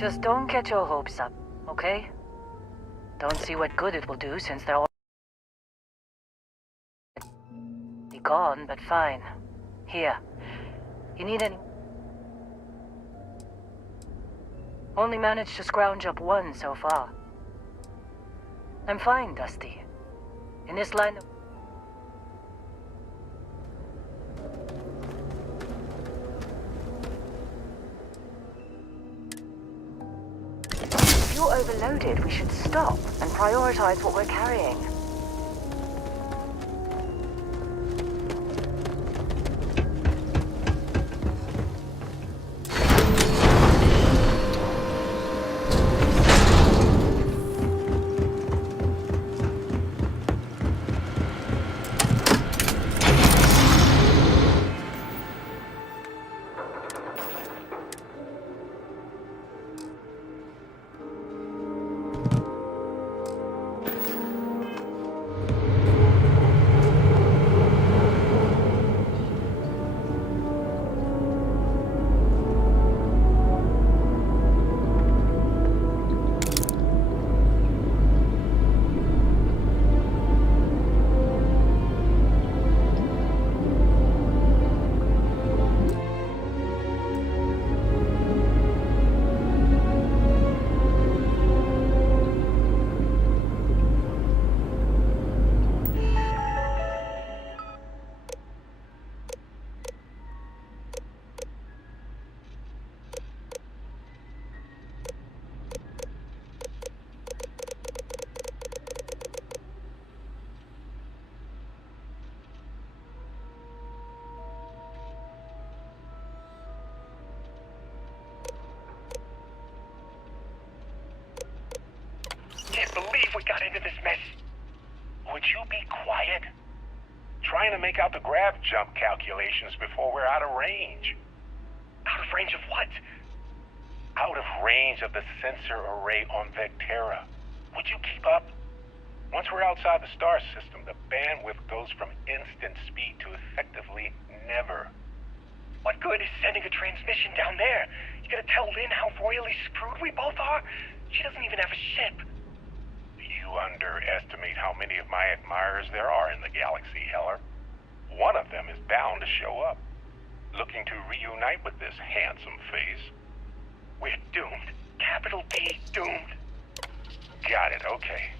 Just don't get your hopes up, okay? Don't see what good it will do since they're all gone, but fine. Here. You need any... Only managed to scrounge up one so far. I'm fine, Dusty. In this line of... If you're overloaded, we should stop and prioritize what we're carrying. We got into this mess. Would you be quiet? Trying to make out the grav jump calculations before we're out of range. Out of range of what? Out of range of the sensor array on Vectera. Would you keep up? Once we're outside the star system, the bandwidth goes from instant speed to effectively never. What good is sending a transmission down there? You gonna tell Lynn how royally screwed we both are? She doesn't even have a ship. You underestimate how many of my admirers there are in the galaxy, Heller. One of them is bound to show up, looking to reunite with this handsome face. We're doomed. Capital D, doomed. Got it, okay.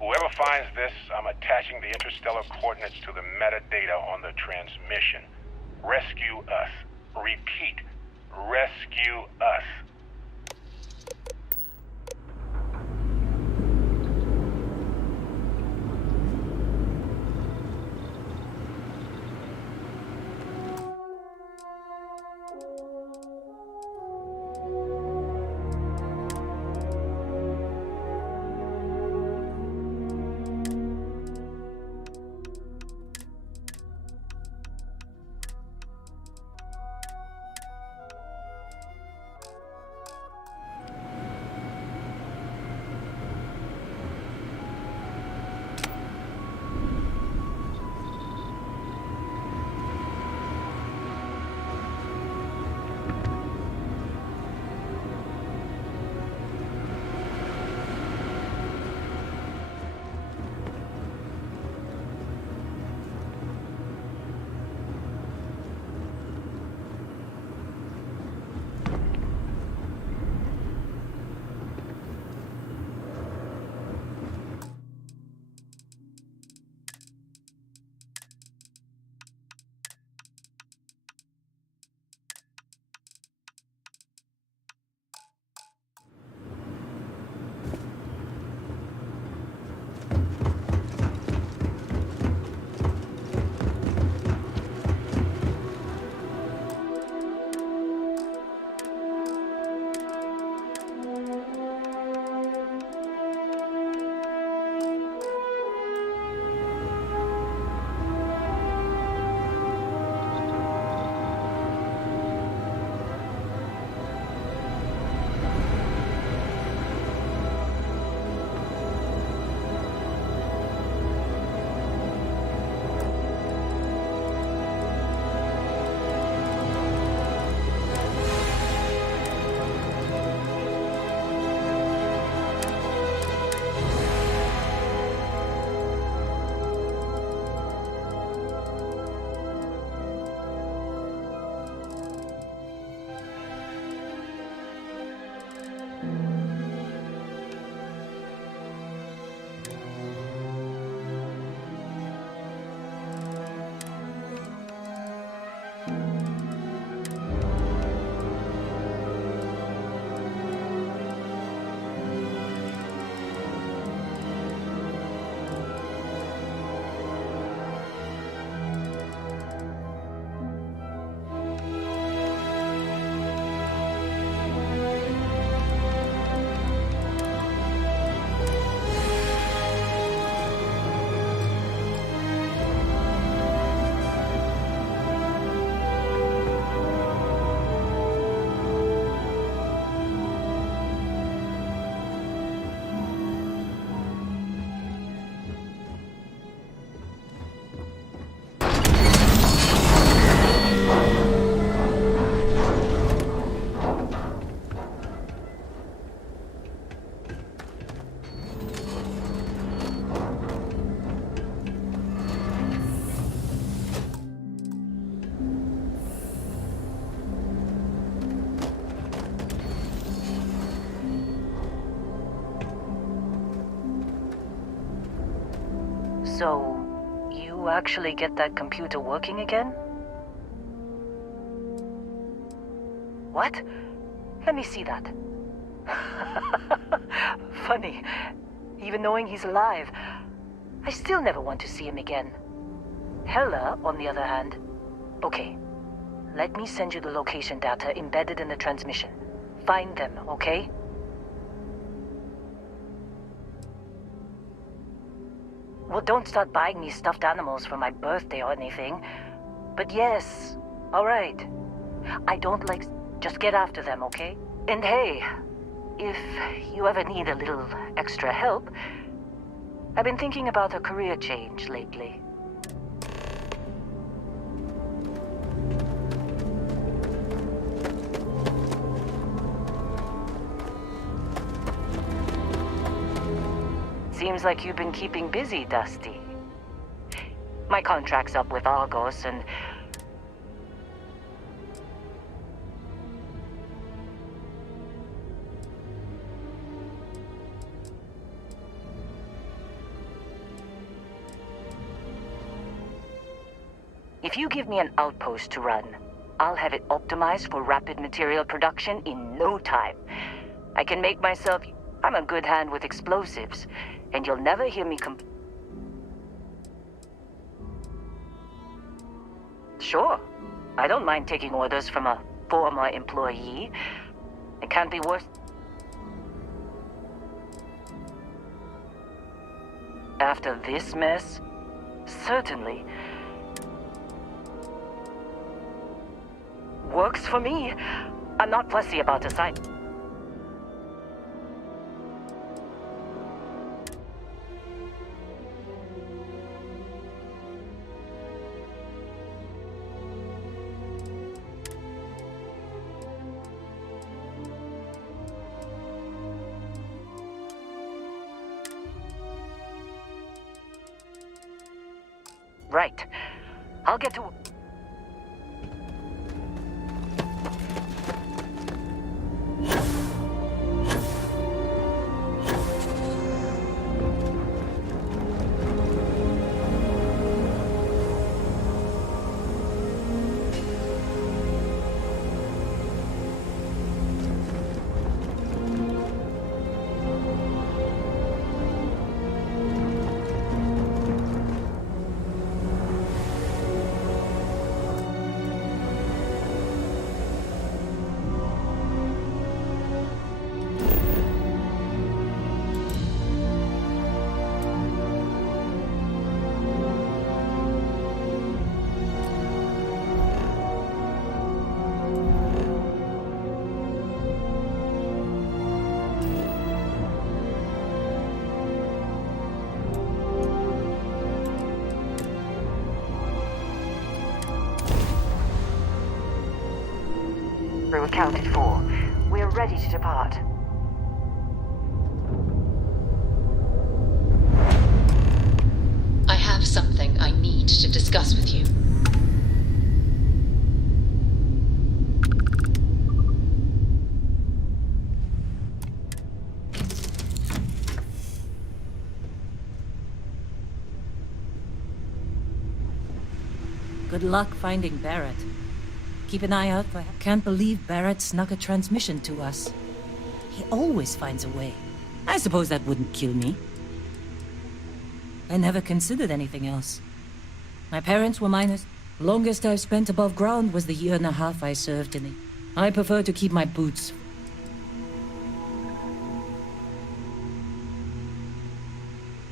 Whoever finds this, I'm attaching the interstellar coordinates to the metadata on the transmission. Rescue us. Repeat, rescue us. So, you actually get that computer working again? What? Let me see that. Funny. Even knowing he's alive, I still never want to see him again. Hella, on the other hand. Okay. Let me send you the location data embedded in the transmission. Find them, okay? Well, don't start buying me stuffed animals for my birthday or anything. But yes, alright. I don't like... Just get after them, okay? And hey, if you ever need a little extra help, I've been thinking about a career change lately. Seems like you've been keeping busy, Dusty. My contract's up with Argos, and... If you give me an outpost to run, I'll have it optimized for rapid material production in no time. I can make myself... I'm a good hand with explosives, and you'll never hear me Sure. I don't mind taking orders from a former employee. It can't be worse... After this mess? Certainly. Works for me. I'm not fussy about a sign. Right. I'll get to... Accounted for. We're ready to depart. I have something I need to discuss with you. Good luck finding Barrett. Keep an eye out for... Can't believe Barrett snuck a transmission to us. He always finds a way. I suppose that wouldn't kill me. I never considered anything else. My parents were miners. Longest I've spent above ground was the year and a half I served in the... I prefer to keep my boots.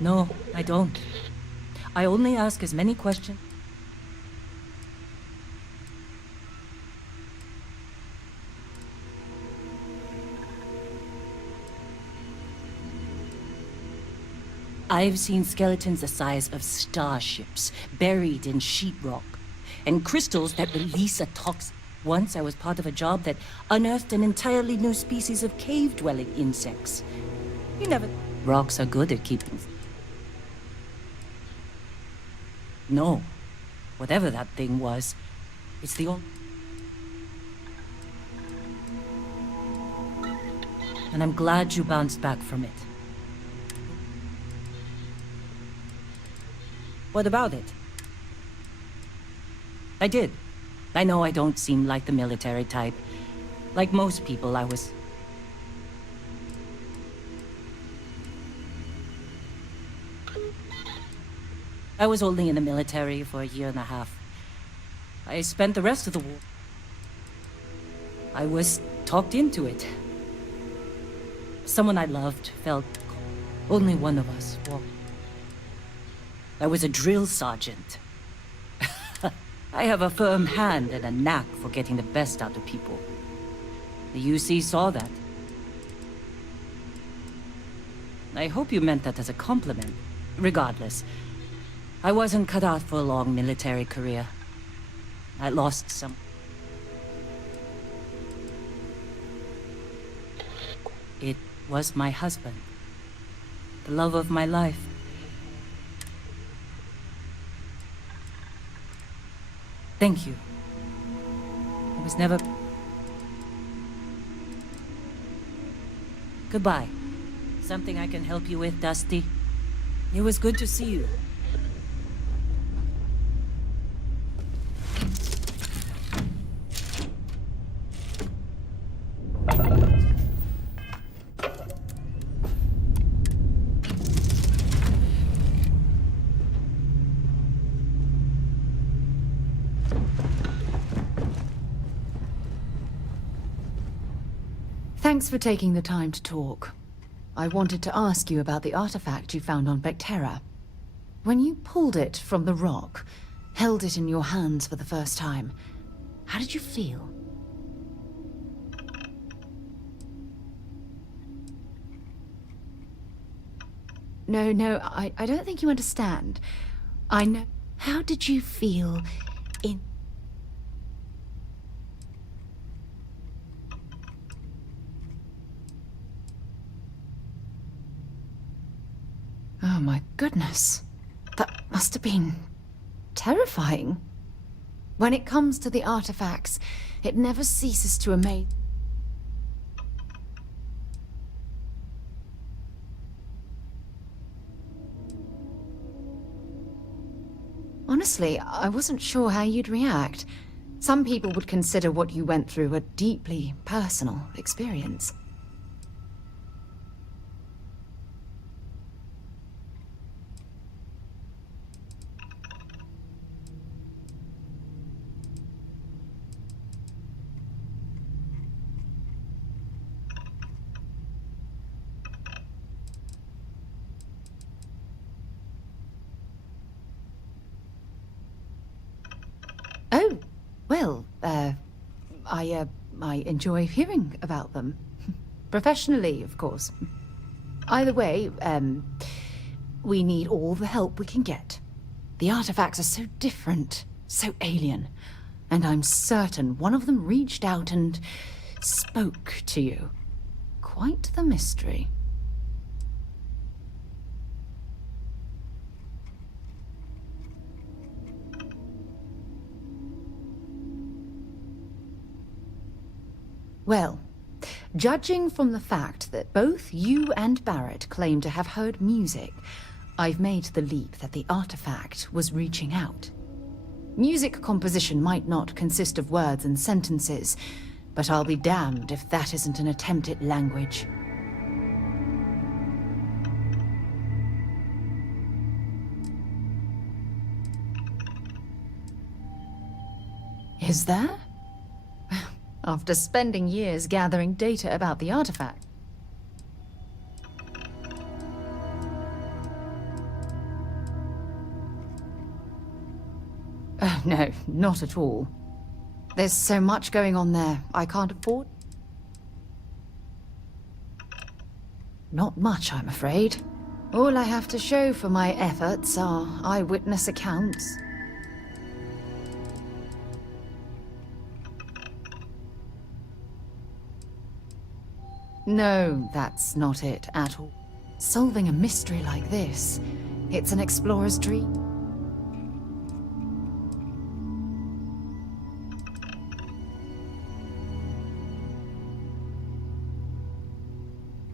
No, I don't. I only ask as many questions... I've seen skeletons the size of starships, buried in sheetrock, and crystals that release a toxin. Once I was part of a job that unearthed an entirely new species of cave-dwelling insects. You never... Rocks are good at keeping... No. Whatever that thing was, it's the old... And I'm glad you bounced back from it. What about it? I did. I know I don't seem like the military type. Like most people, I was... I was only in the military for a year and a half. I spent the rest of the war... I was talked into it. Someone I loved felt only one of us walked. I was a drill sergeant. I have a firm hand and a knack for getting the best out of people. The UC saw that. I hope you meant that as a compliment. Regardless, I wasn't cut out for a long military career. I lost some... It was my husband. The love of my life. Thank you. I was never... Goodbye. Something I can help you with, Dusty? It was good to see you. Thanks for taking the time to talk. I wanted to ask you about the artifact you found on Vectera. When you pulled it from the rock, held it in your hands for the first time, how did you feel? No, I don't think you understand. I know. How did you feel in... Oh my goodness. That must have been terrifying. When it comes to the artifacts, it never ceases to amaze. Honestly, I wasn't sure how you'd react. Some people would consider what you went through a deeply personal experience. Oh, well, I enjoy hearing about them. Professionally, of course. Either way, we need all the help we can get. The artifacts are so different, so alien, and I'm certain one of them reached out and spoke to you. Quite the mystery. Well, judging from the fact that both you and Barrett claim to have heard music, I've made the leap that the artifact was reaching out. Music composition might not consist of words and sentences, but I'll be damned if that isn't an attempt at language. Is there? After spending years gathering data about the artifact. Oh, no, not at all. There's so much going on there, I can't afford... Not much, I'm afraid. All I have to show for my efforts are eyewitness accounts. No, that's not it at all. Solving a mystery like this, it's an explorer's dream.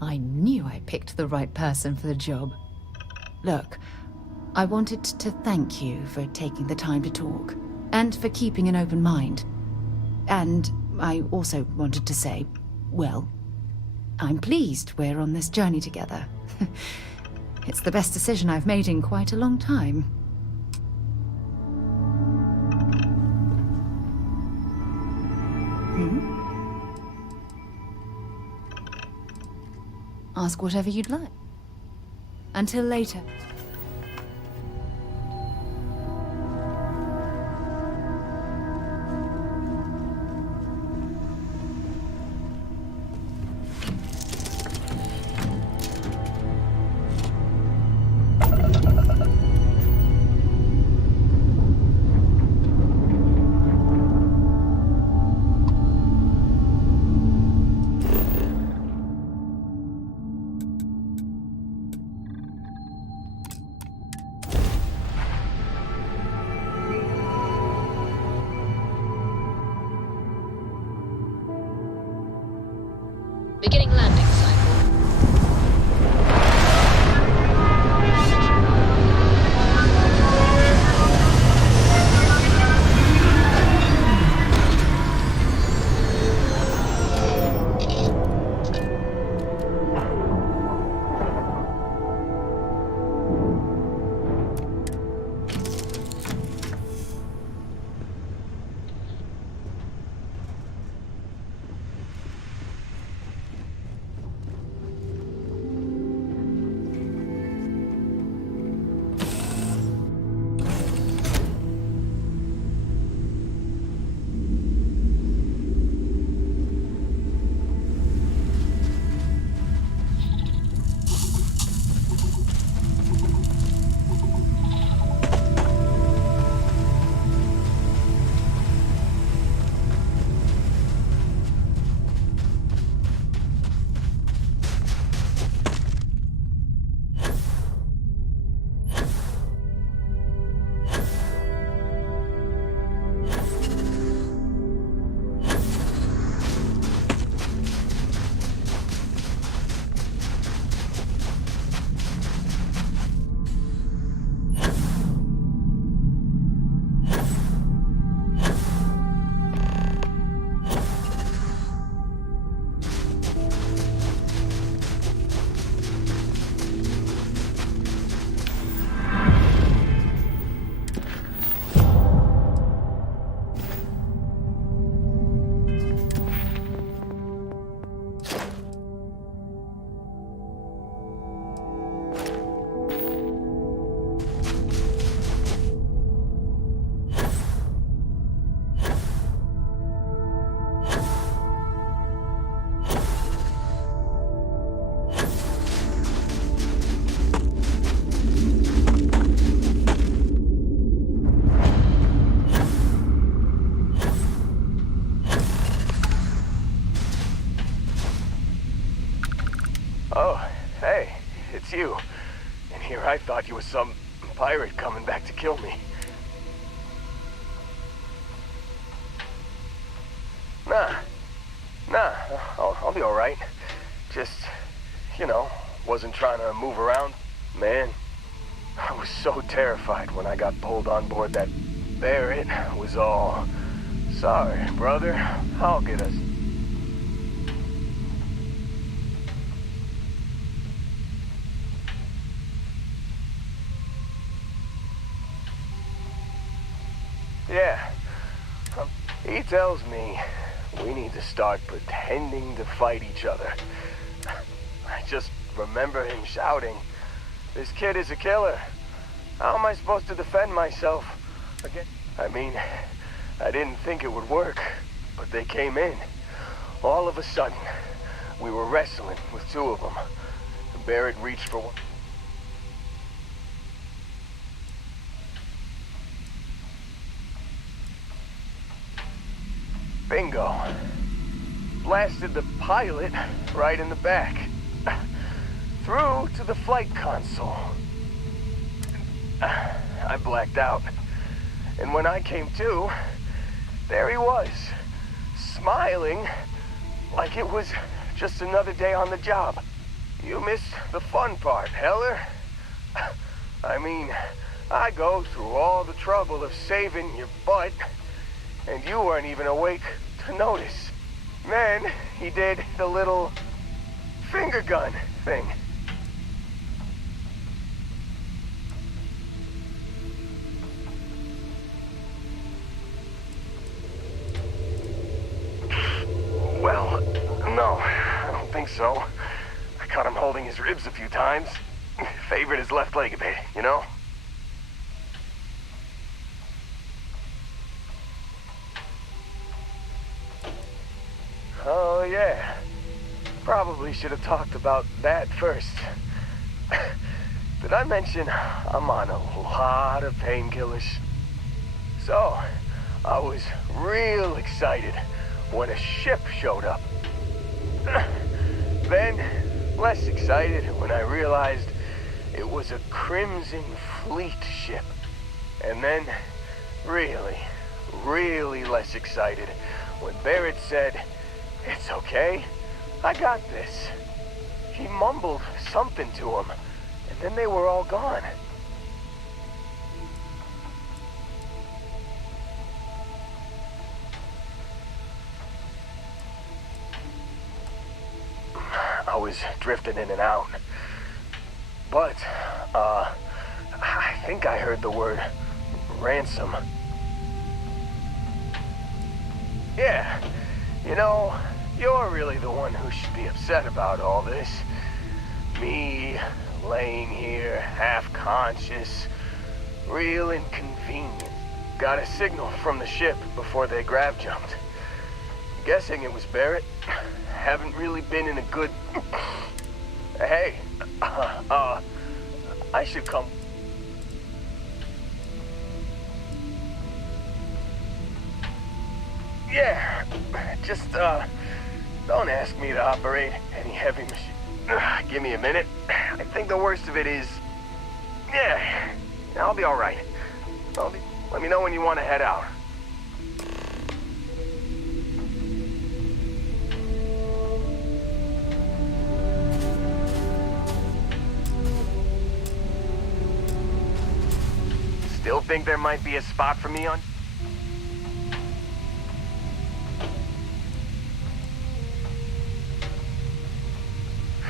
I knew I picked the right person for the job. Look, I wanted to thank you for taking the time to talk, and for keeping an open mind. And I also wanted to say, well, I'm pleased we're on this journey together. It's the best decision I've made in quite a long time. Ask whatever you'd like. Until later. Beginning landing cycle. Oh, hey, it's you. And here I thought you were some pirate coming back to kill me. Nah, I'll be alright. Just, wasn't trying to move around. Man, I was so terrified when I got pulled on board that Barrett was all, sorry, brother, I'll get us. Yeah, he tells me we need to start pretending to fight each other. I just remember him shouting, "This kid is a killer. How am I supposed to defend myself again?" I mean, I didn't think it would work, but they came in. All of a sudden, we were wrestling with two of them. Barrett reached for one. Bingo. Blasted the pilot right in the back. Through to the flight console. I blacked out. And when I came to, there he was, smiling like it was just another day on the job. You missed the fun part, Heller. I mean, I go through all the trouble of saving your butt, and you weren't even awake to notice. Then he did the little finger gun thing. Well, no, I don't think so. I caught him holding his ribs a few times. Favored his left leg a bit, you know? Oh, yeah. Probably should have talked about that first. Did I mention I'm on a lot of painkillers? So, I was real excited when a ship showed up. Then, less excited when I realized it was a Crimson Fleet ship. And then, really less excited when Barrett said, "It's okay, I got this." He mumbled something to him, and then they were all gone. I was drifting in and out. But, I think I heard the word ransom. Yeah, you know, you're really the one who should be upset about all this. Me, laying here, half-conscious, real inconvenient. Got a signal from the ship before they grav jumped. Guessing it was Barrett. Haven't really been in a good... Hey, I should come... Yeah, just, don't ask me to operate any heavy machine. Give me a minute. I think the worst of it is... Yeah, I'll be alright. Let me know when you want to head out. Still think there might be a spot for me on...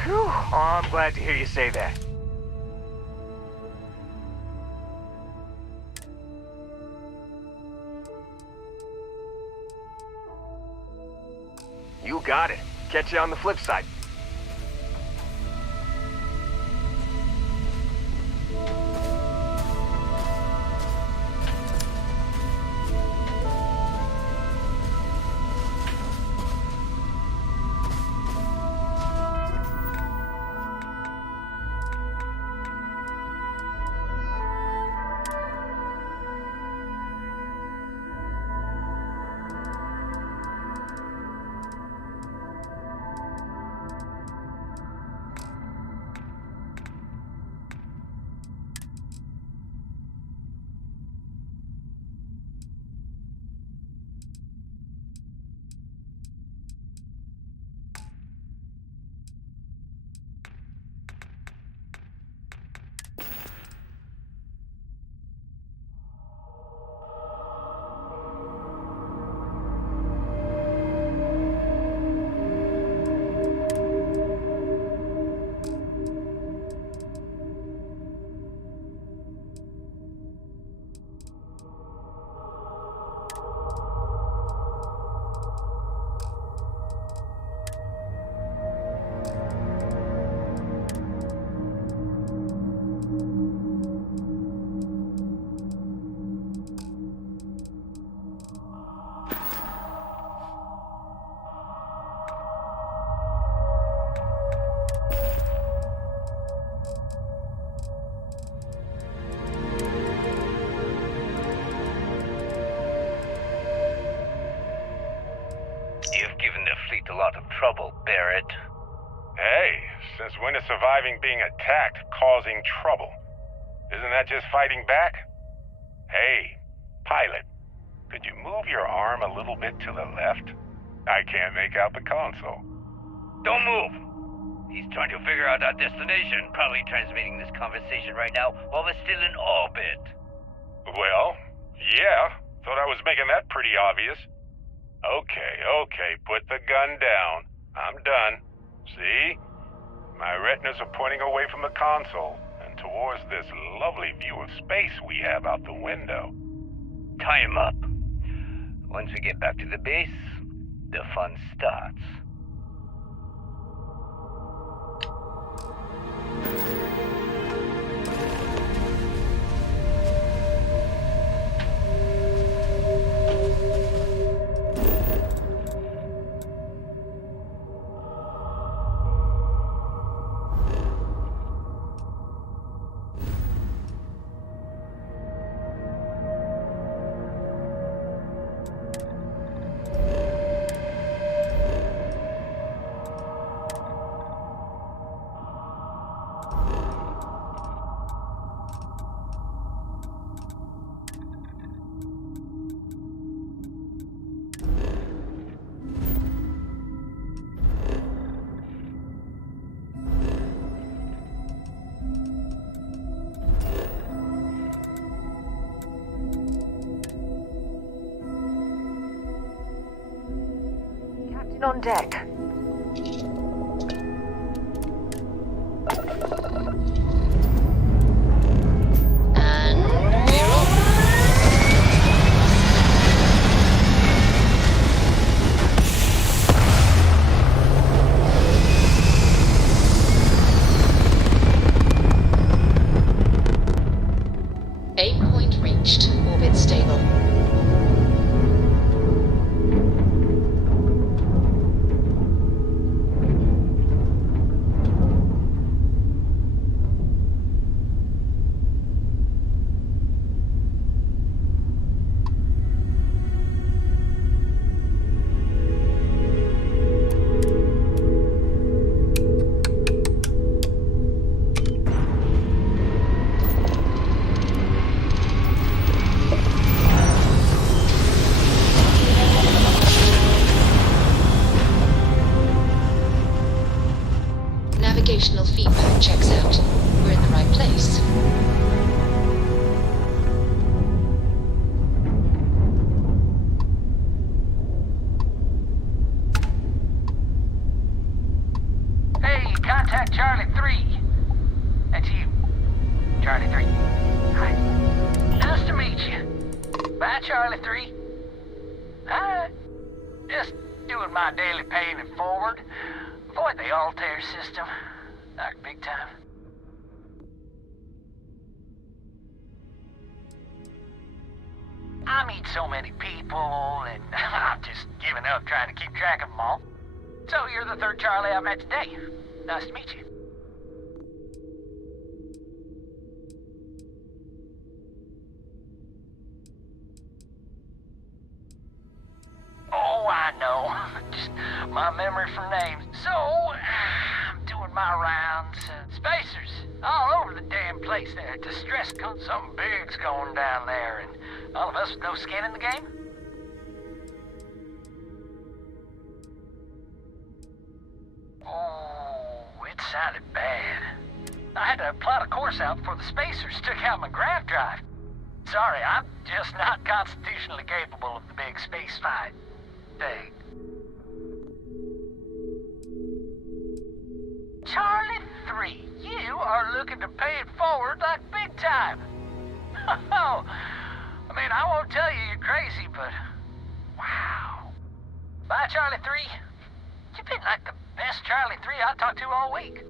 Whew, oh, I'm glad to hear you say that. You got it. Catch you on the flip side. A lot of trouble, Barrett. Hey, since when is surviving being attacked causing trouble? Isn't that just fighting back? Hey, pilot, could you move your arm a little bit to the left? I can't make out the console. Don't move. He's trying to figure out our destination, probably transmitting this conversation right now while we're still in orbit. Well, yeah. Thought I was making that pretty obvious. Okay, put the gun down. I'm done. See? My retinas are pointing away from the console and towards this lovely view of space we have out the window. Tie him up. Once we get back to the base, the fun starts. On deck. And we're off. Aim point reached. Orbit stable. Navigational feedback checks out. We're in the right place. Hey, contact Charlie 3. That's you. Charlie 3. Hi. Nice to meet you. Bye, Charlie 3. Hi. Just doing my daily paying it forward. Avoid the Altair system. Like big time. I meet so many people, and I'm just giving up trying to keep track of them all. So you're the third Charlie I've met today. Nice to meet you. Oh, I know. Just my memory from names. So, I'm doing my rounds. Spacers all over the damn place there. Distress comes. Something big's going down there, and all of us with no skin in the game. Oh, it sounded bad. I had to plot a course out before the spacers took out my grav drive. Sorry, I'm just not constitutionally capable of the big space fight thing. Charlie 3, you are looking to pay it forward like big time. Oh, I mean, I won't tell you you're crazy, but wow. Bye, Charlie 3. You've been like the best Charlie 3 I talked to all week.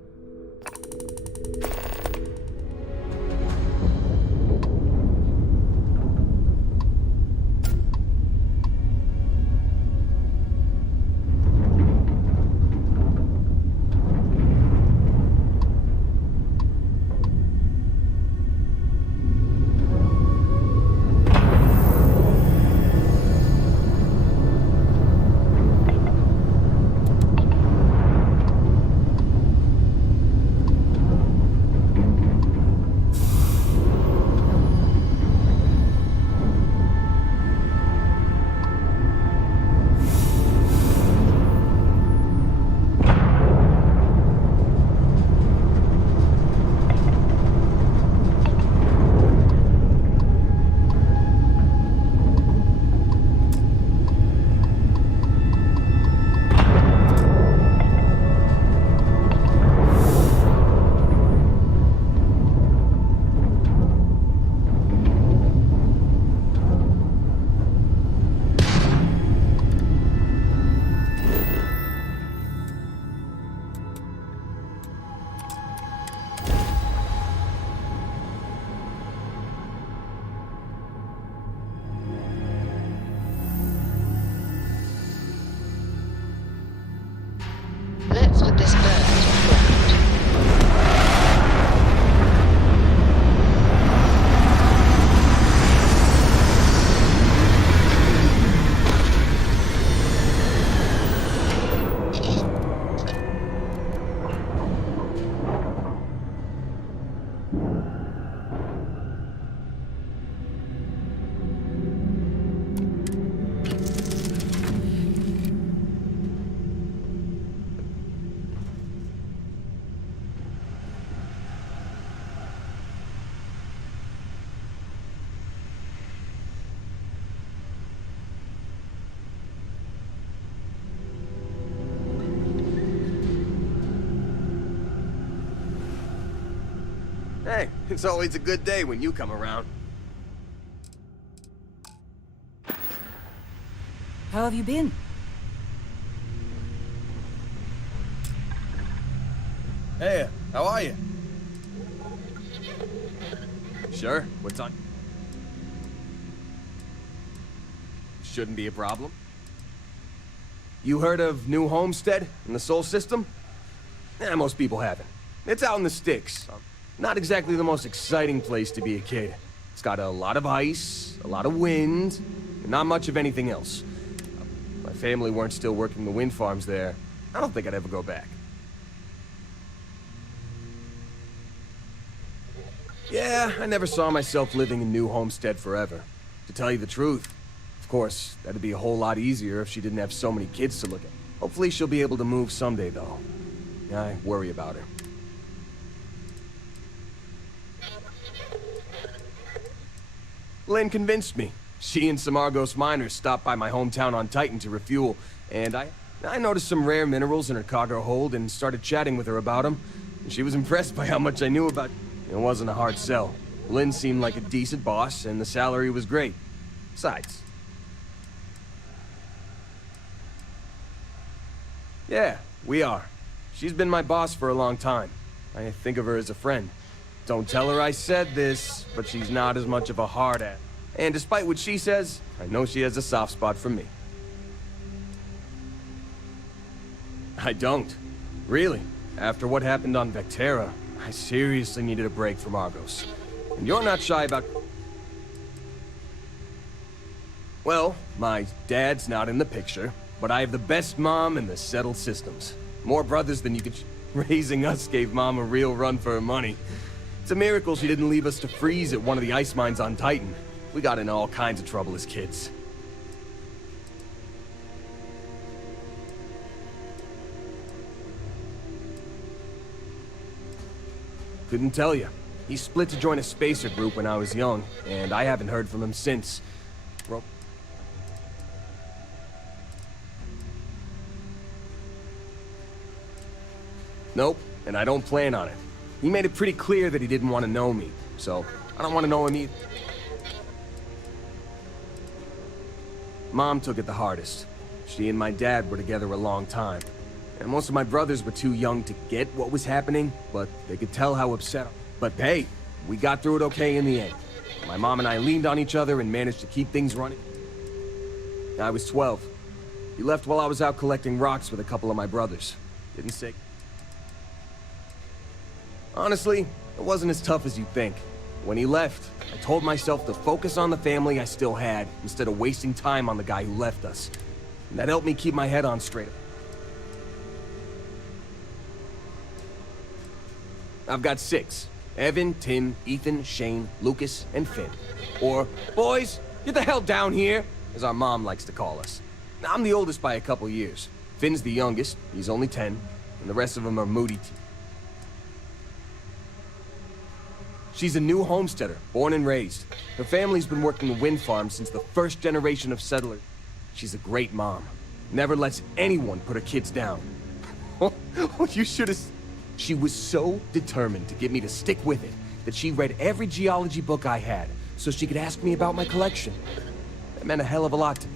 Hey, it's always a good day when you come around. How have you been? Hey, how are you? Sure, what's on? Shouldn't be a problem. You heard of New Homestead in the Sol System? Most people haven't. It's out in the sticks. Not exactly the most exciting place to be a kid. It's got a lot of ice, a lot of wind, and not much of anything else. If my family weren't still working the wind farms there, I don't think I'd ever go back. Yeah, I never saw myself living in New Homestead forever. To tell you the truth. Of course, that'd be a whole lot easier if she didn't have so many kids to look at. Hopefully she'll be able to move someday, though. I worry about her. Lynn convinced me. She and some Argos miners stopped by my hometown on Titan to refuel, and I noticed some rare minerals in her cargo hold and started chatting with her about them. And she was impressed by how much I knew about. It wasn't a hard sell. Lynn seemed like a decent boss, and the salary was great. Besides. Yeah, we are. She's been my boss for a long time. I think of her as a friend. Don't tell her I said this, but she's not as much of a hard ass. And despite what she says, I know she has a soft spot for me. I don't. Really. After what happened on Vectera, I seriously needed a break from Argos. And you're not shy about... Well, my dad's not in the picture, but I have the best mom in the settled systems. More brothers than you could... Raising us gave Mom a real run for her money. It's a miracle she didn't leave us to freeze at one of the ice mines on Titan. We got in all kinds of trouble as kids. Couldn't tell you. He split to join a spacer group when I was young, and I haven't heard from him since. Nope, and I don't plan on it. He made it pretty clear that he didn't want to know me, so I don't want to know him either. Mom took it the hardest. She and my dad were together a long time. And most of my brothers were too young to get what was happening, but they could tell how upset. But hey, we got through it okay in the end. My mom and I leaned on each other and managed to keep things running. I was 12. He left while I was out collecting rocks with a couple of my brothers. Didn't say... Honestly, it wasn't as tough as you think. When he left, I told myself to focus on the family I still had, instead of wasting time on the guy who left us. And that helped me keep my head on straight. I've got 6. Evan, Tim, Ethan, Shane, Lucas, and Finn. Or, boys, get the hell down here, as our mom likes to call us. I'm the oldest by a couple years. Finn's the youngest, he's only 10, and the rest of them are moody. She's a new homesteader, born and raised. Her family's been working the wind farm since the first generation of settlers. She's a great mom. Never lets anyone put her kids down. You should have... She was so determined to get me to stick with it that she read every geology book I had so she could ask me about my collection. That meant a hell of a lot to me.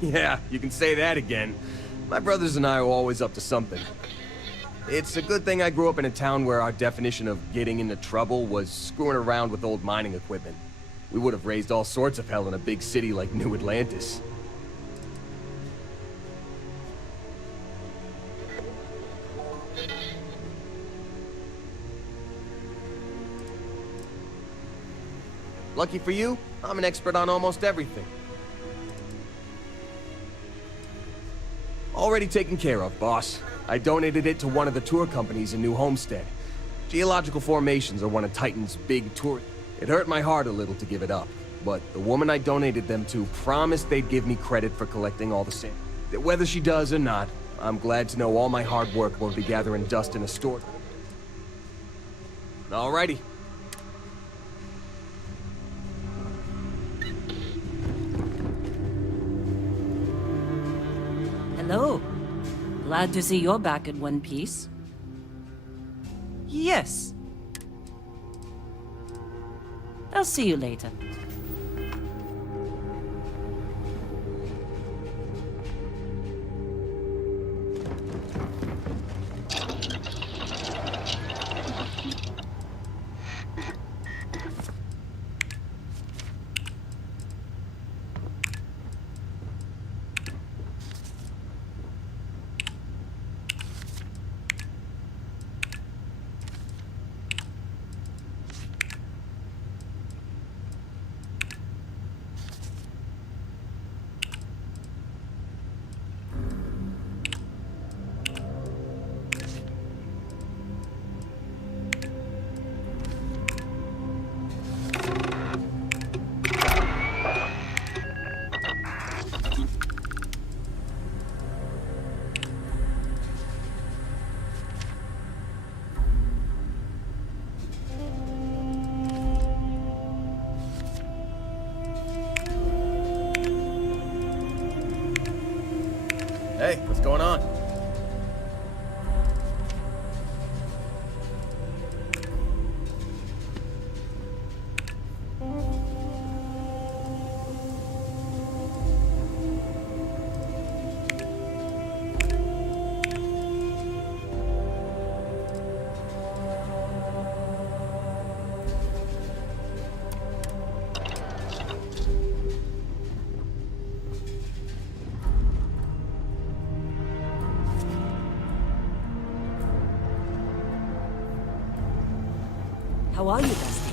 Yeah, you can say that again. My brothers and I were always up to something. It's a good thing I grew up in a town where our definition of getting into trouble was screwing around with old mining equipment. We would have raised all sorts of hell in a big city like New Atlantis. Lucky for you, I'm an expert on almost everything. Already taken care of, boss. I donated it to one of the tour companies in New Homestead. Geological formations are one of Titan's big tour... It hurt my heart a little to give it up, but the woman I donated them to promised they'd give me credit for collecting all the samples. Whether she does or not, I'm glad to know all my hard work won't be gathering dust in a store. Alrighty. Glad to see you're back in one piece. Yes. I'll see you later. Hey, what's going on? How are you, Dusty?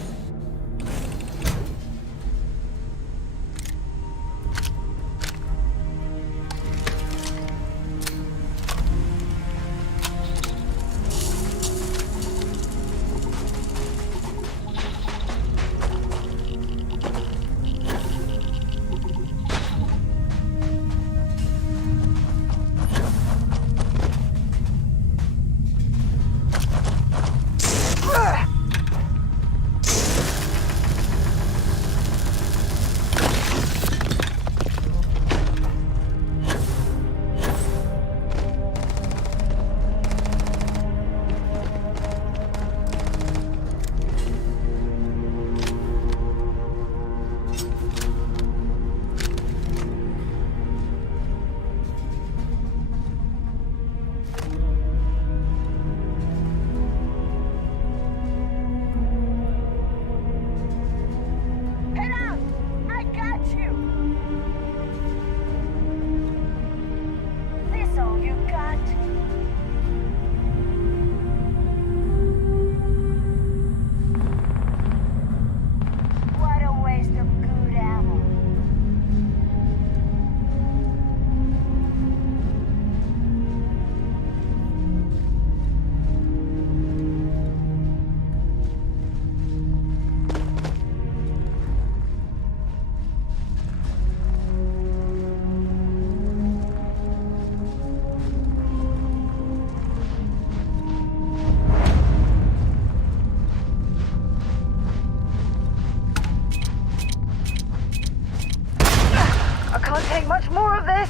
Can't take much more of this.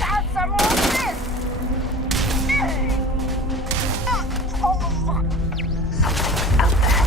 Got some more of this. Something's out there.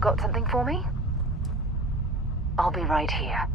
got something for me? I'll be right here.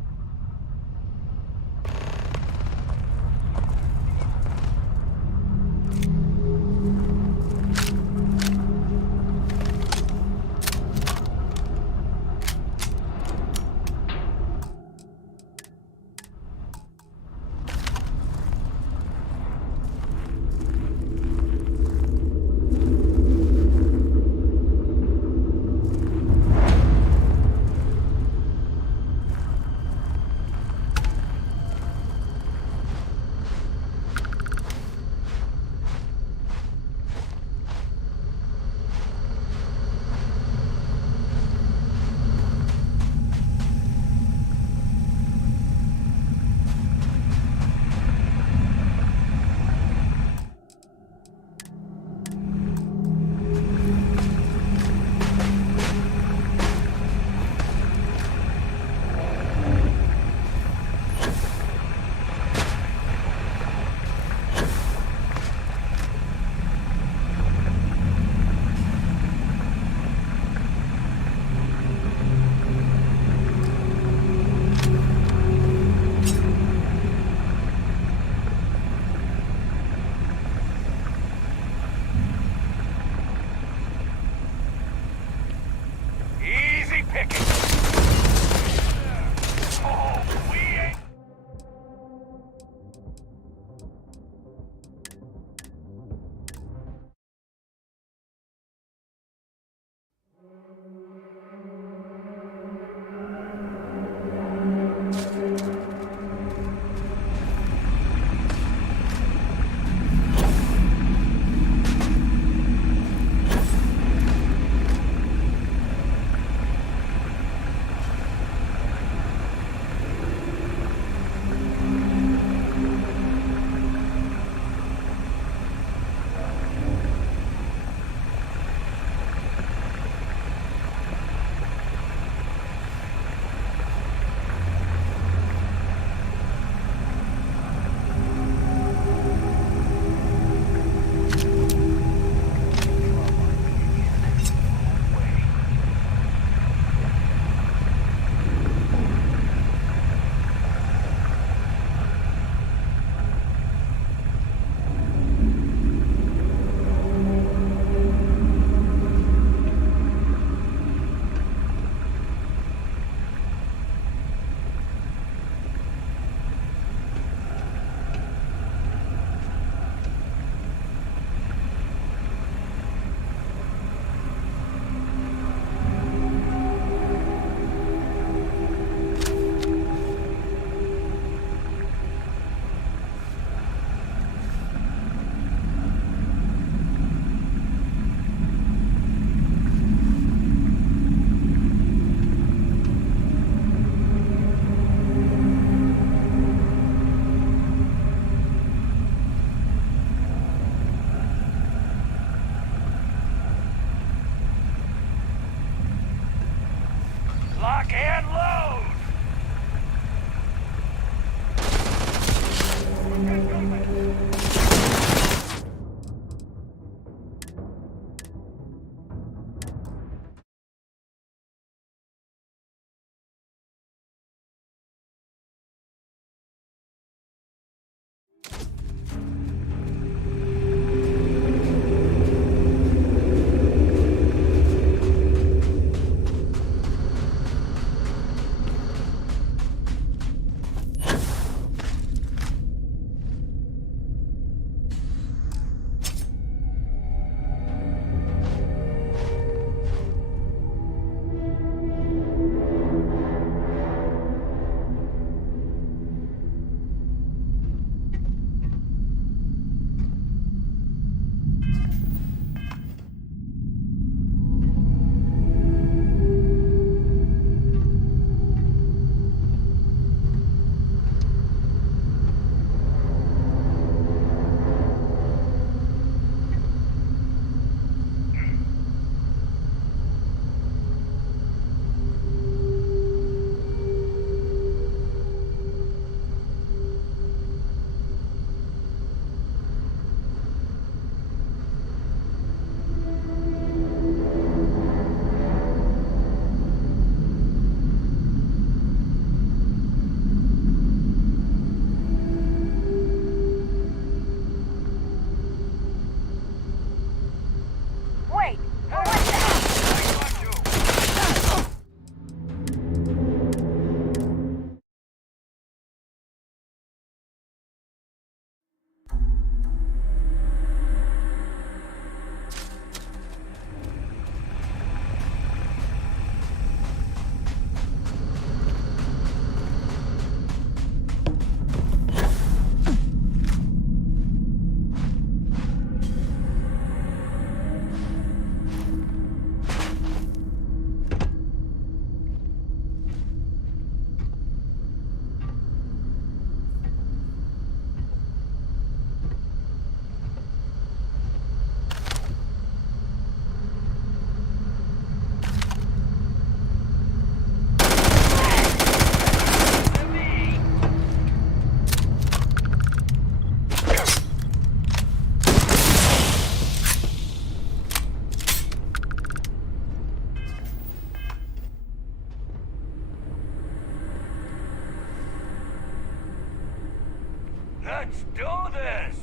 Let's do this!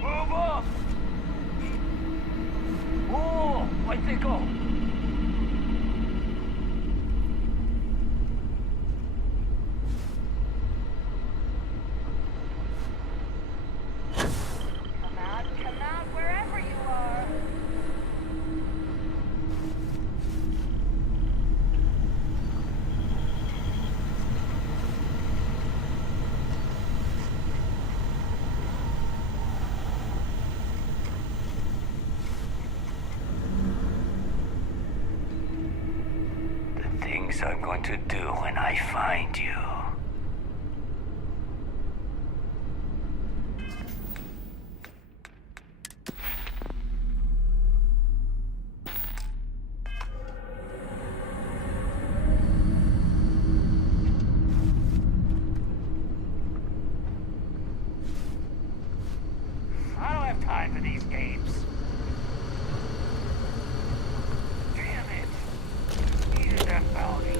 Move up! Oh, I think go. Come out, wherever you are. The things I'm going to do when I find you. I don't have time for these games. Damn it. Needed that bounty.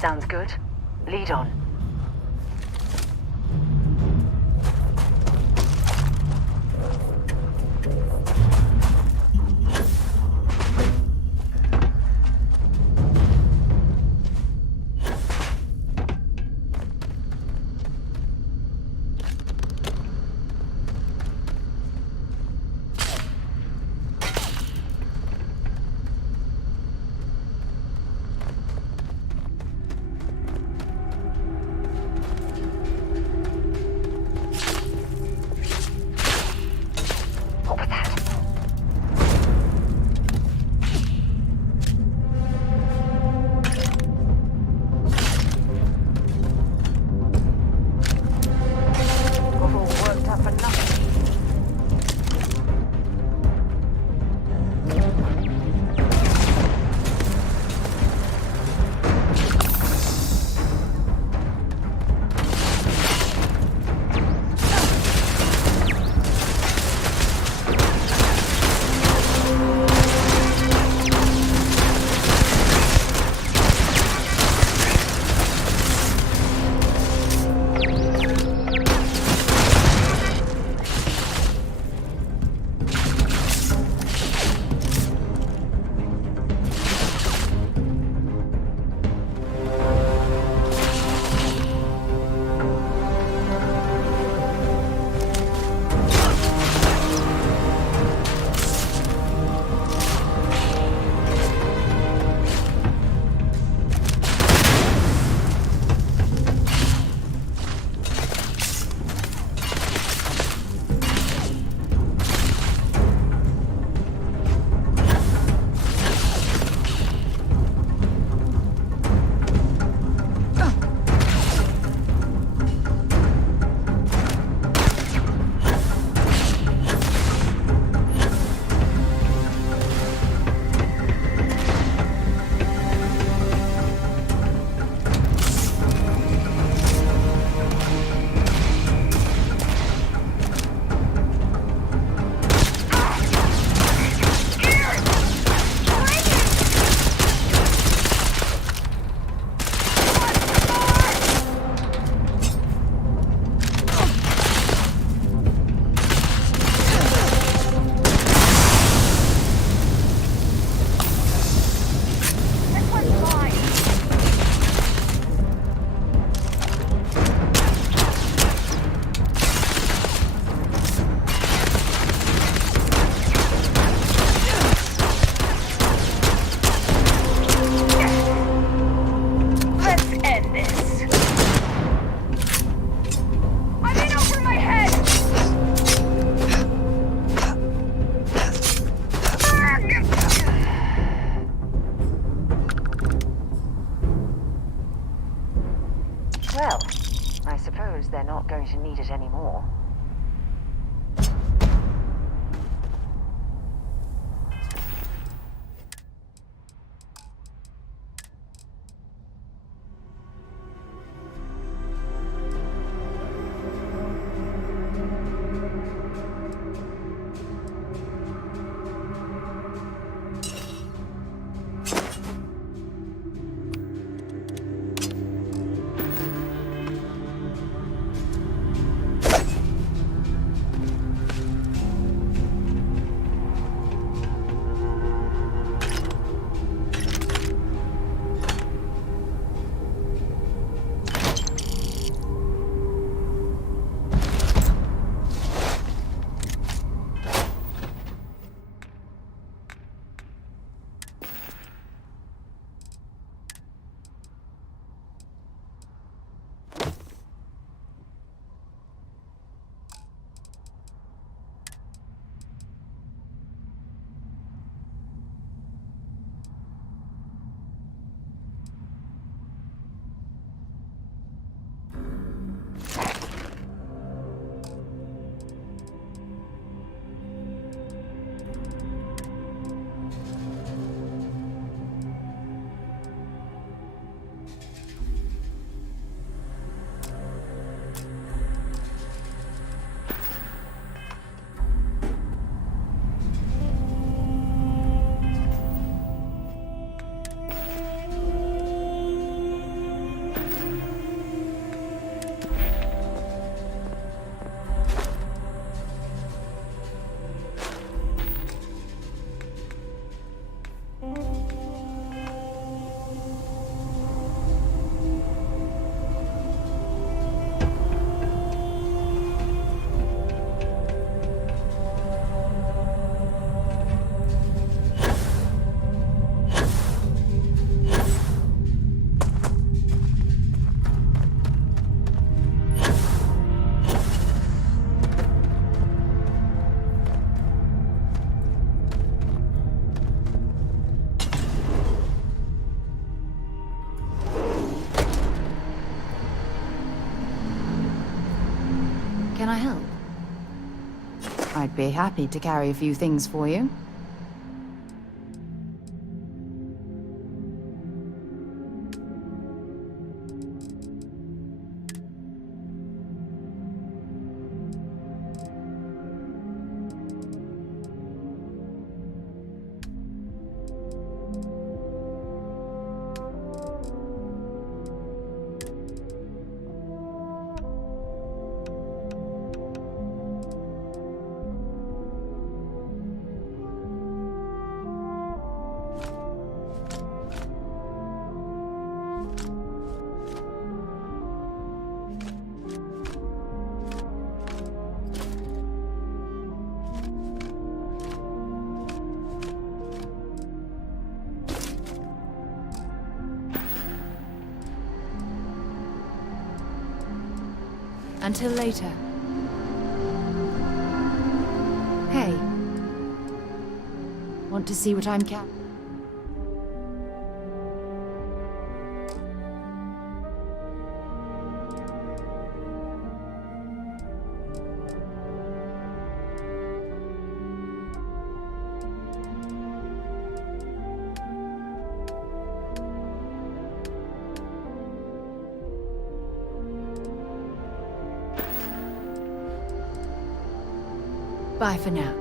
Sounds good. Lead on. Well, I suppose they're not going to need it anymore. can I help? I'd be happy to carry a few things for you. Until later. Hey. Want to see what I'm Bye for now.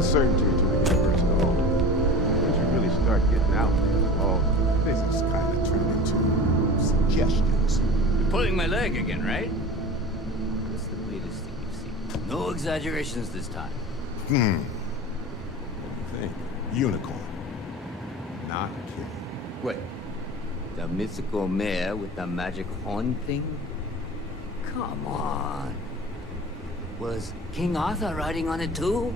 Certainty to the universe at all. Once you really start getting out there, all physics kind of turn into suggestions. You're pulling my leg again, right? What's the weirdest thing you've seen? No exaggerations this time. What do you think? Unicorn. Not kidding. Wait. The mythical mare with the magic horn thing? Come on. Was King Arthur riding on it too?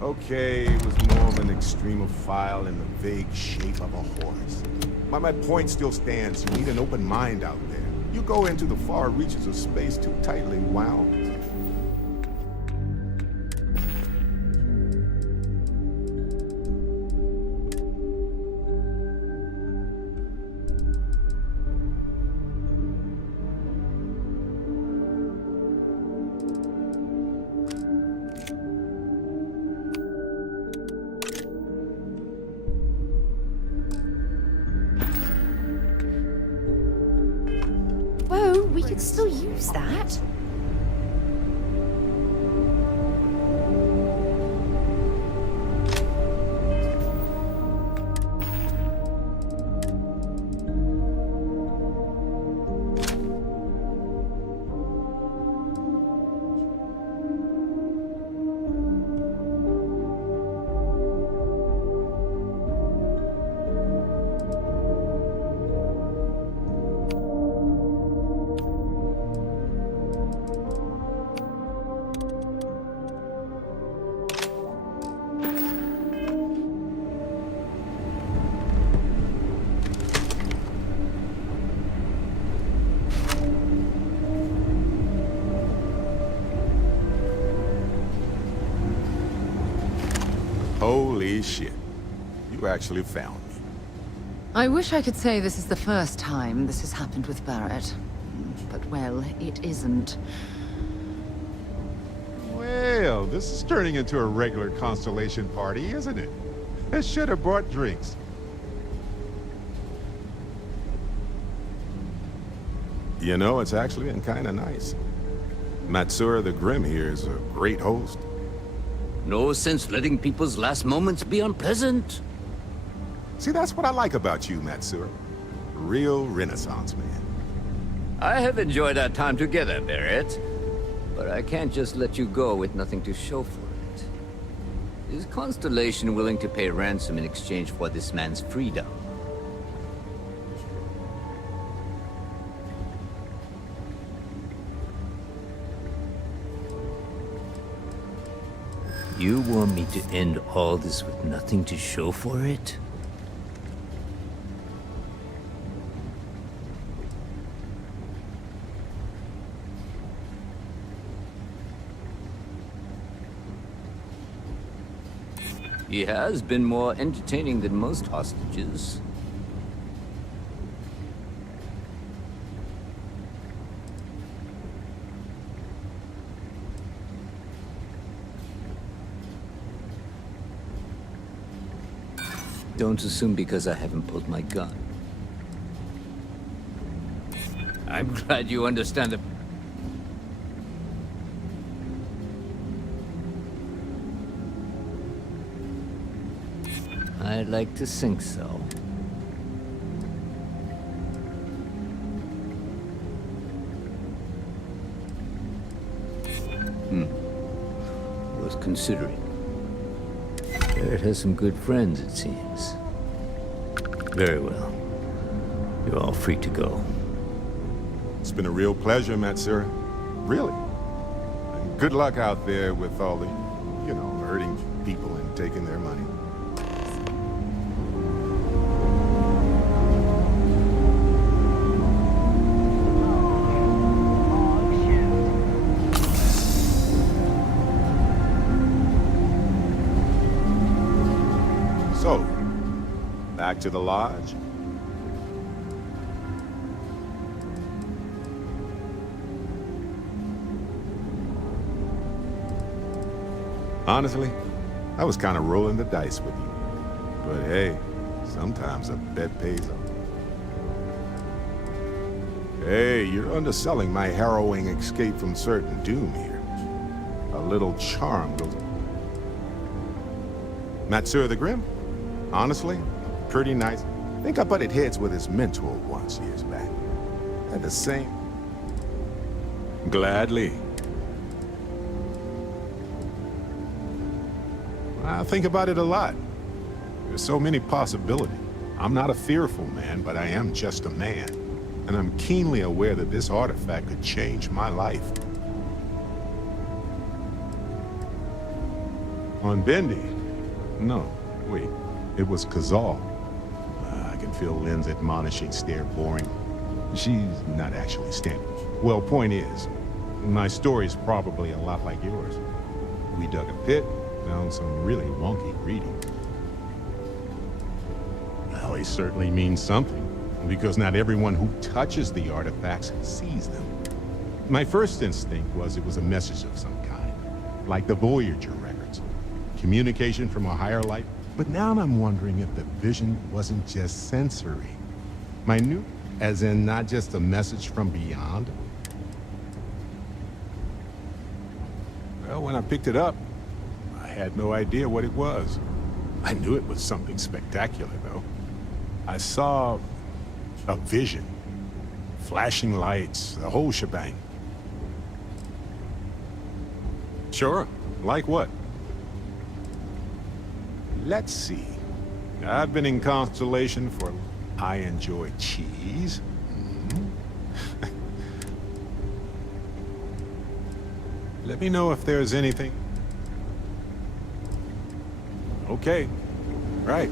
Okay, it was more of an extremophile in the vague shape of a horse. My point still stands. You need an open mind out there. You go into the far reaches of space too tightly wound. We could still use that. Holy shit. You actually found me. I wish I could say this is the first time this has happened with Barrett. But, well, it isn't. Well, this is turning into a regular Constellation party, isn't it? I should have brought drinks. You know, it's actually been kind of nice. Matsura the Grim here is a great host. No sense letting people's last moments be unpleasant. See, that's what I like about you, Matsura. Real Renaissance man. I have enjoyed our time together, Barrett. But I can't just let you go with nothing to show for it. Is Constellation willing to pay ransom in exchange for this man's freedom? You want me to end all this with nothing to show for it? He has been more entertaining than most hostages. Don't assume because I haven't pulled my gun. I'm glad you understand the... I'd like to think so. Was considering. Barrett has some good friends, it seems. Very well. You're all free to go. It's been a real pleasure, Matsura. Really. And good luck out there with all the, you know, hurting people and taking their money. So, back to the lodge? Honestly, I was kind of rolling the dice with you. But hey, sometimes a bet pays off. Hey, you're underselling my harrowing escape from certain doom here. A little charm goes... Matsura the Grim? Honestly, pretty nice. I think I butted heads with his mentor once years back. Had the same... Gladly. I think about it a lot. There's so many possibilities. I'm not a fearful man, but I am just a man. And I'm keenly aware that this artifact could change my life. On Bendy? No, wait. It was Kazal. I can feel Lynn's admonishing stare boring. She's not actually standing. Well, point is, my story's probably a lot like yours. We dug a pit, found some really wonky reading. Well, it certainly means something, because not everyone who touches the artifacts sees them. My first instinct was it was a message of some kind, like the Voyager records. Communication from a higher life. But now I'm wondering if the vision wasn't just sensory. Minute, as in not just a message from beyond. Well, when I picked it up, I had no idea what it was. I knew it was something spectacular, though. I saw a vision. Flashing lights, the whole shebang. Sure, like what? Let's see. I've been in Constellation for... I enjoy cheese. Let me know if there's anything... Okay. Right.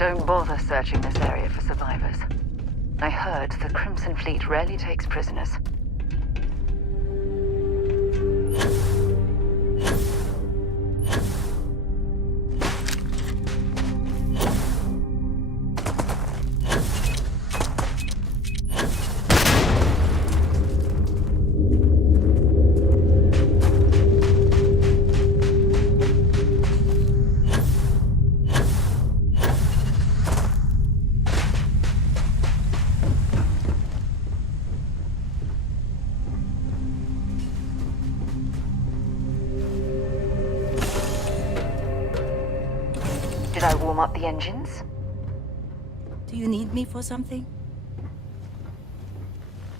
Don't bother searching this area for survivors. I heard the Crimson Fleet rarely takes prisoners. Did I warm up the engines? Do you need me for something?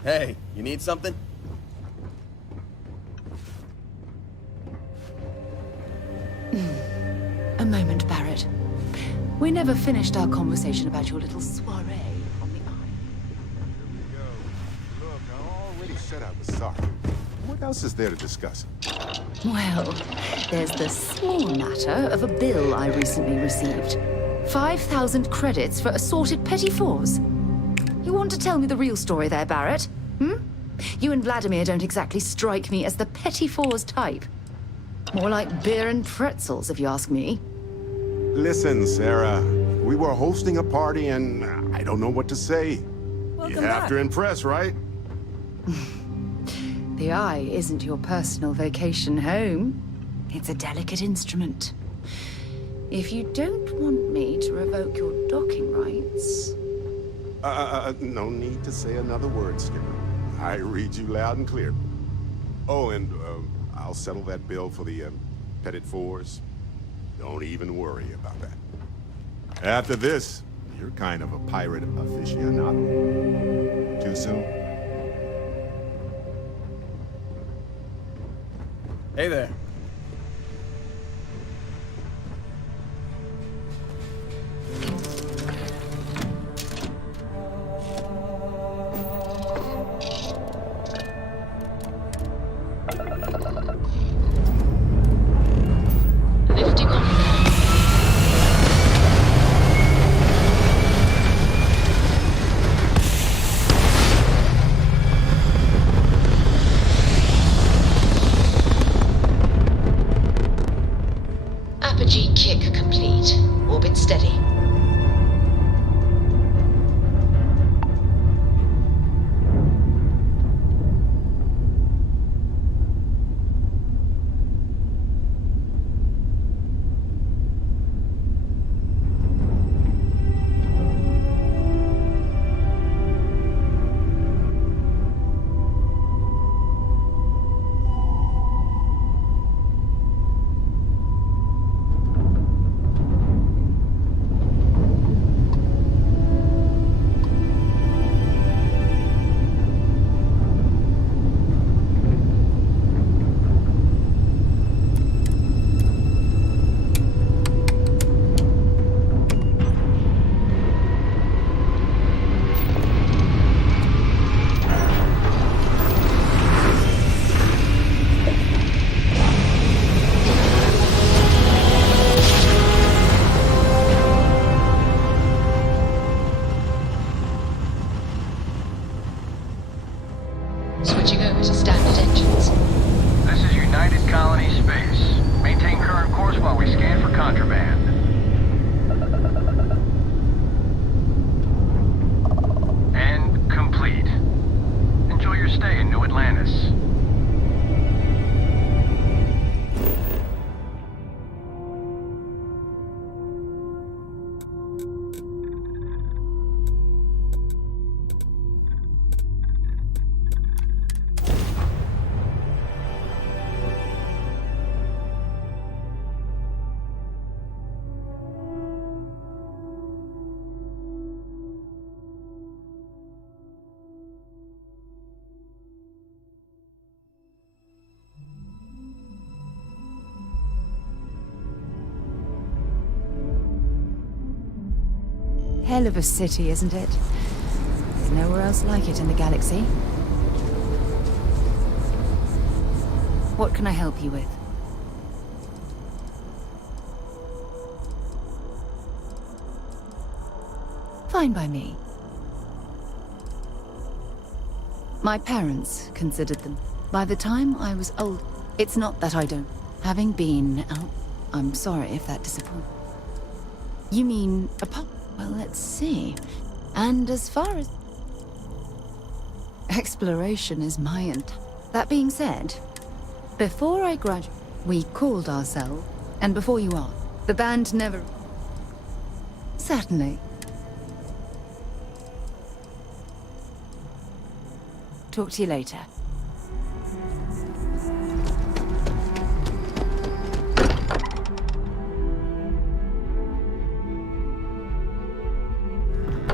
Hey, you need something? A moment, Barrett. We never finished our conversation about your little soiree on the eye. Here we go. Look, I already said I was sorry. What else is there to discuss? Well, there's the small matter of a bill I recently received. 5,000 credits for assorted petty fours. You want to tell me the real story there, Barrett? You and Vladimir don't exactly strike me as the petty fours type. More like beer and pretzels, if you ask me. Listen, Sarah. We were hosting a party and I don't know what to say. Welcome You have back. to impress, right? The eye isn't your personal vacation home. It's a delicate instrument. If you don't want me to revoke your docking rights... No need to say another word, Skipper. I read you loud and clear. Oh, and I'll settle that bill for the Petit Fours. Don't even worry about that. After this, you're kind of a pirate aficionado. Too soon? Hey there. Lifting off now. Apogee kick complete. Orbit steady. Switching over to standard engines. This is United Colony Space. Maintain current course while we scan for contraband. And complete. Enjoy your stay in New Atlantis. Hell of a city, isn't it? There's nowhere else like it in the galaxy. What can I help you with? Fine by me. My parents considered them. By the time I was old, it's not that I don't. Having been out, I'm sorry if that disappoints. You mean a pop? Well, let's see. And as far as exploration is my end. That being said, before I graduated, we called ourselves, and before you are, the band never. Certainly. Talk to you later.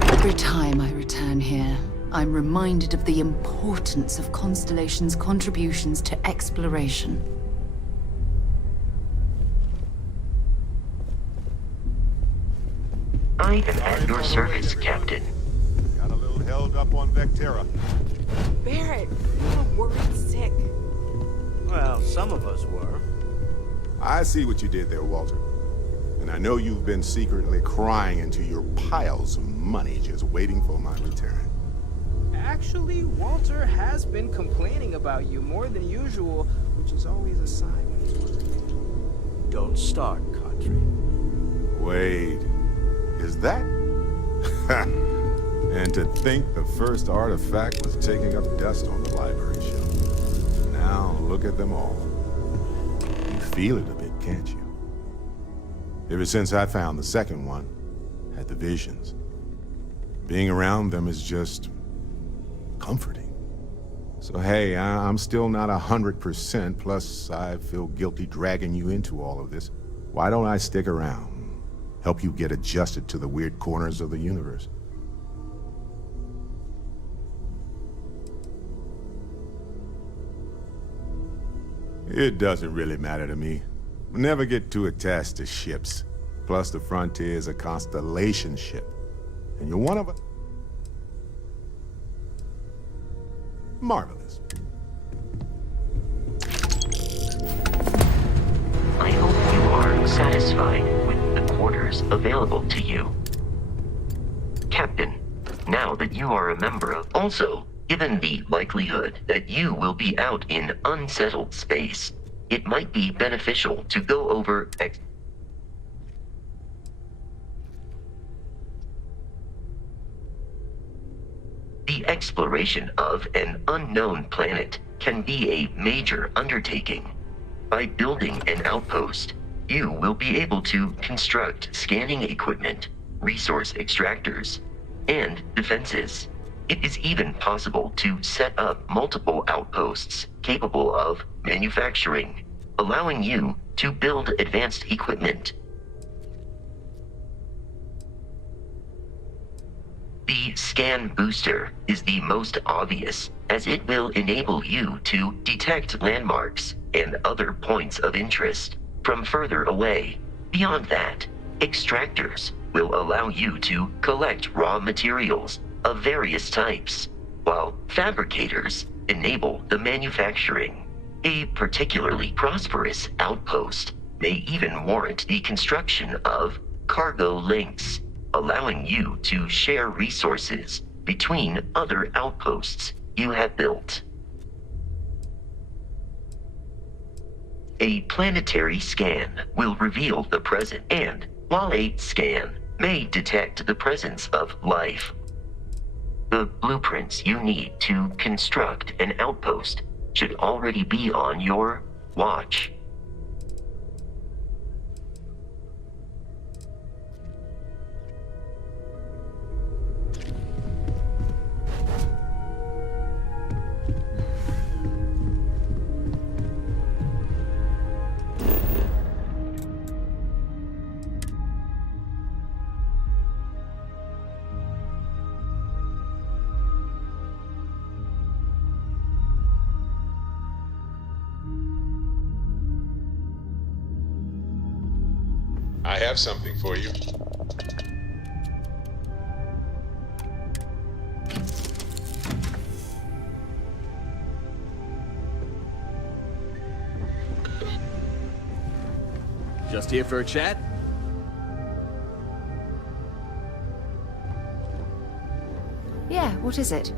Every time I return here, I'm reminded of the importance of Constellation's contributions to exploration. I am at your service, Captain. Got a little held up on Vectera. Barrett, you were worried sick. Well, some of us were. I see what you did there, Walter. And I know you've been secretly crying into your piles of money just waiting for my return. Actually, Walter has been complaining about you more than usual, which is always a sign when he's worried. Don't start, Country. Wait, is that? And to think the first artifact was taking up dust on the library shelf. Now look at them all. You feel it a bit, can't you? Ever since I found the second one, had the visions. Being around them is just comforting. So hey, I'm still not 100%, plus I feel guilty dragging you into all of this. Why don't I stick around? Help you get adjusted to the weird corners of the universe. It doesn't really matter to me. Never get too attached to ships. Plus the Frontier is a Constellation ship. And you're one of us. Marvelous. I hope you are satisfied with the quarters available to you. Captain, now that you are a member of... Also, given the likelihood that you will be out in unsettled space, it might be beneficial to go over... The exploration of an unknown planet can be a major undertaking. By building an outpost, you will be able to construct scanning equipment, resource extractors, and defenses. It is even possible to set up multiple outposts capable of manufacturing, allowing you to build advanced equipment. The scan booster is the most obvious, as it will enable you to detect landmarks and other points of interest from further away. Beyond that, extractors will allow you to collect raw materials of various types, while fabricators enable the manufacturing. A particularly prosperous outpost may even warrant the construction of cargo links, allowing you to share resources between other outposts you have built. A planetary scan will reveal the present, and while a scan may detect the presence of life, the blueprints you need to construct an outpost should already be on your watch. I have something for you. Just here for a chat? Yeah, what is it?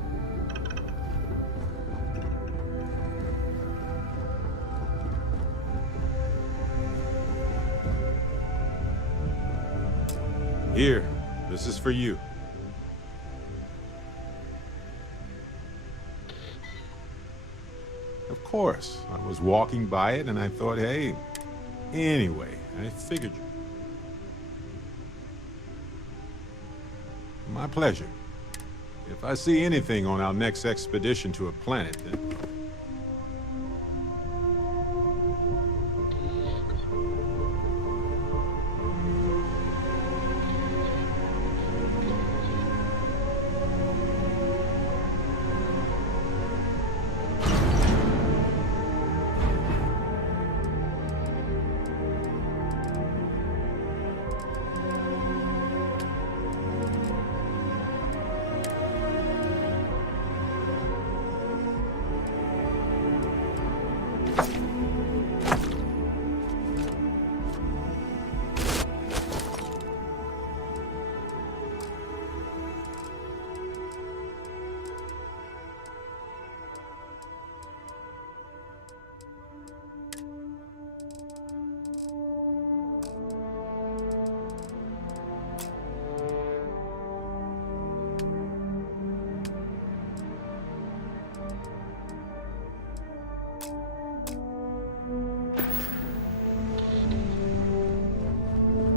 Here, this is for you. Of course, I was walking by it and I thought, hey, anyway, I figured you. My pleasure. If I see anything on our next expedition to a planet, then...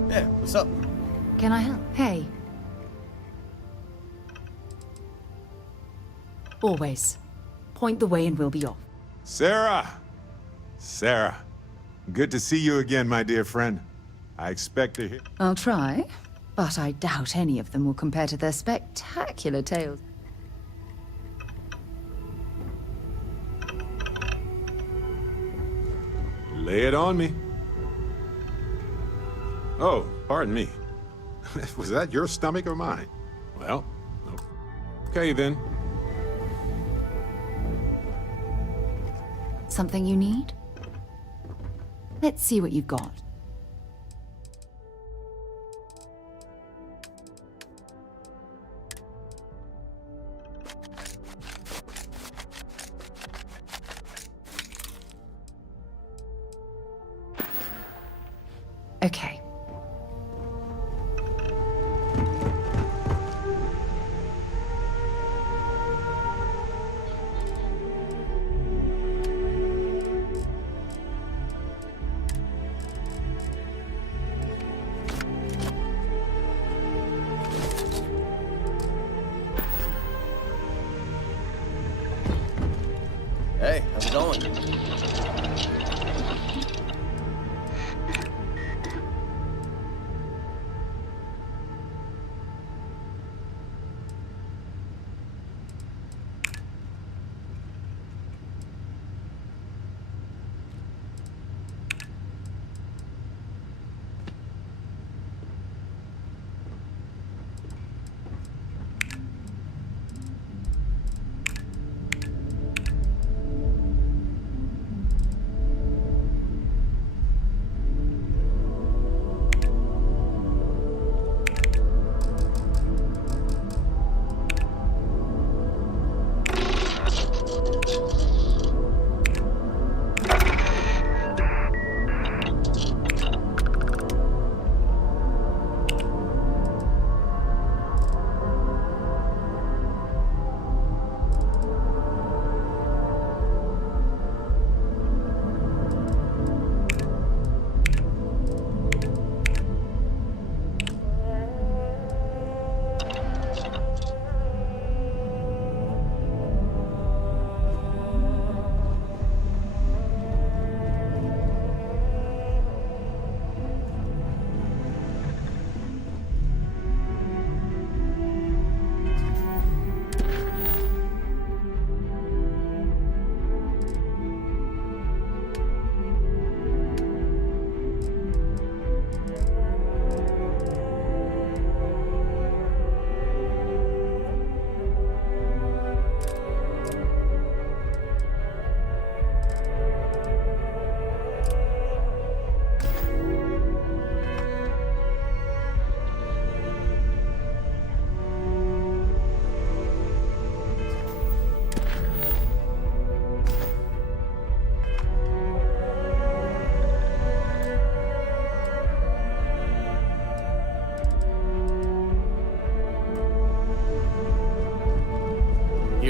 Yeah, what's up? Can I help? Hey. Always. Point the way and we'll be off. Sarah! Sarah, good to see you again, my dear friend. I expect to hear... I'll try, but I doubt any of them will compare to their spectacular tales. Lay it on me. Oh, pardon me. Was that your stomach or mine? Well, okay then. Something you need? Let's see what you've got. Okay. Hey, how's it going?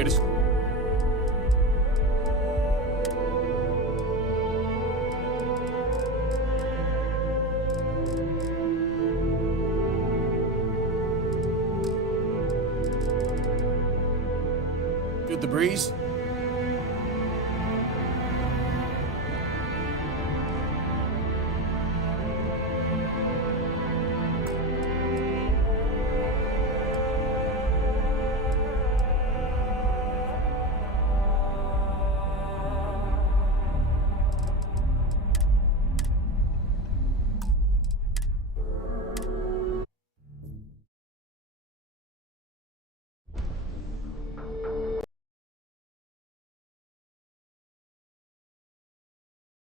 here to... Feel the breeze?